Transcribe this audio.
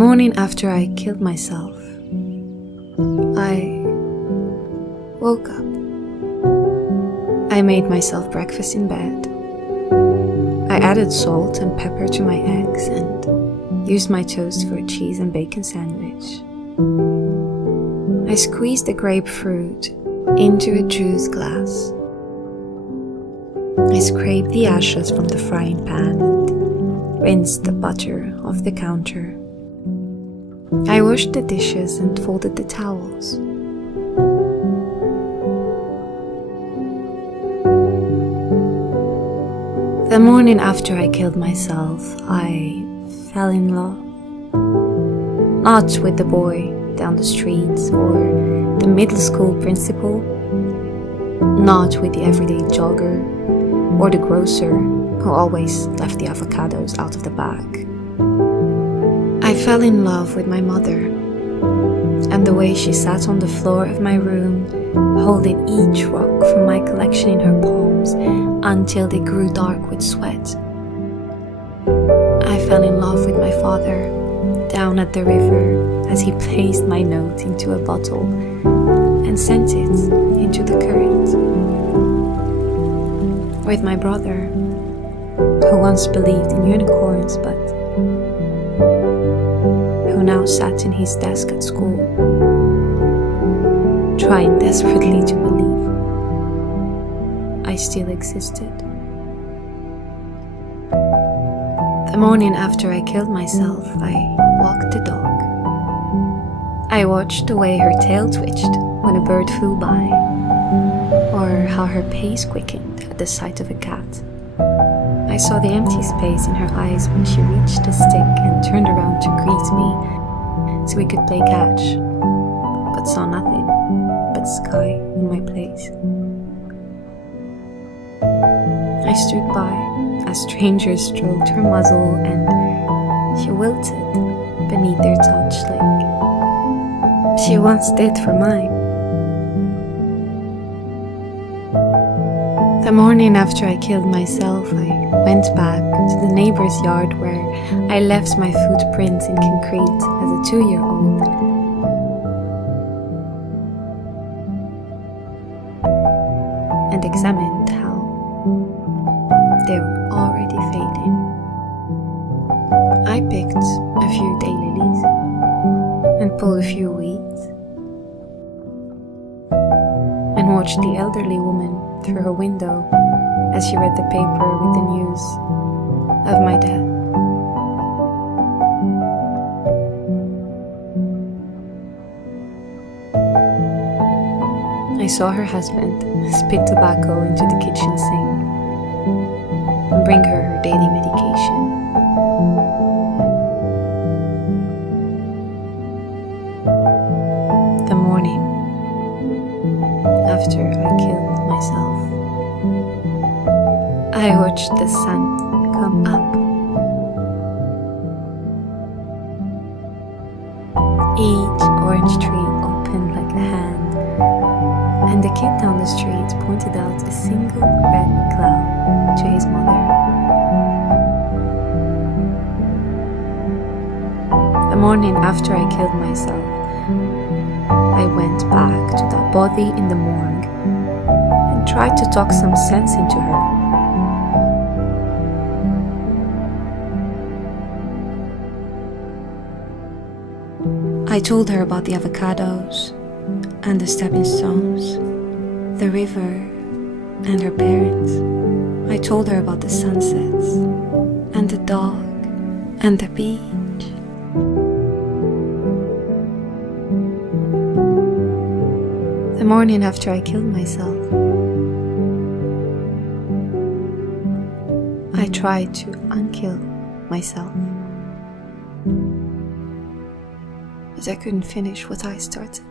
The morning after I killed myself, I woke up. I made myself breakfast in bed. I added salt and pepper to my eggs and used my toast for a cheese and bacon sandwich. I squeezed the grapefruit into a juice glass. I scraped the ashes from the frying pan and rinsed the butter off the counter. I washed the dishes and folded the towels. The morning after I killed myself, I fell in love. Not with the boy down the street or the middle school principal, not with the everyday jogger or the grocer who always left the avocados out of the bag. I fell in love with my mother and the way she sat on the floor of my room, holding each rock from my collection in her palms until they grew dark with sweat. I fell in love with my father down at the river as he placed my note into a bottle and sent it into the current. With my brother, who once believed in unicorns but who now sat in his desk at school, trying desperately to believe I still existed. The morning after I killed myself, I walked the dog. I watched the way her tail twitched when a bird flew by, or how her pace quickened at the sight of a cat. I saw the empty space in her eyes when she reached the stick and turned around to greet me so we could play catch, but saw nothing but sky in my place. I stood by as strangers stroked her muzzle and she wilted beneath their touch like she once did for mine. The morning after I killed myself, I went back to the neighbor's yard where I left my footprints in concrete as a 2-year-old. And examined how they were already fading. I picked a few daylilies and pulled a few weeds and watched the elderly woman through her window as she read the paper with the news of my death. I saw her husband spit tobacco into the kitchen sink and bring her daily medication. The morning after I killed myself, I watched the sun come up. Each orange tree opened like a hand, and the kid down the street pointed out a single red cloud to his mother. The morning after I killed myself, I went back to that body in the morgue and tried to talk some sense into her. I told her about the avocados and the stepping stones, the river and her parents. I told her about the sunsets and the dog and the beach. The morning after I killed myself, I tried to unkill myself, but I couldn't finish what I started.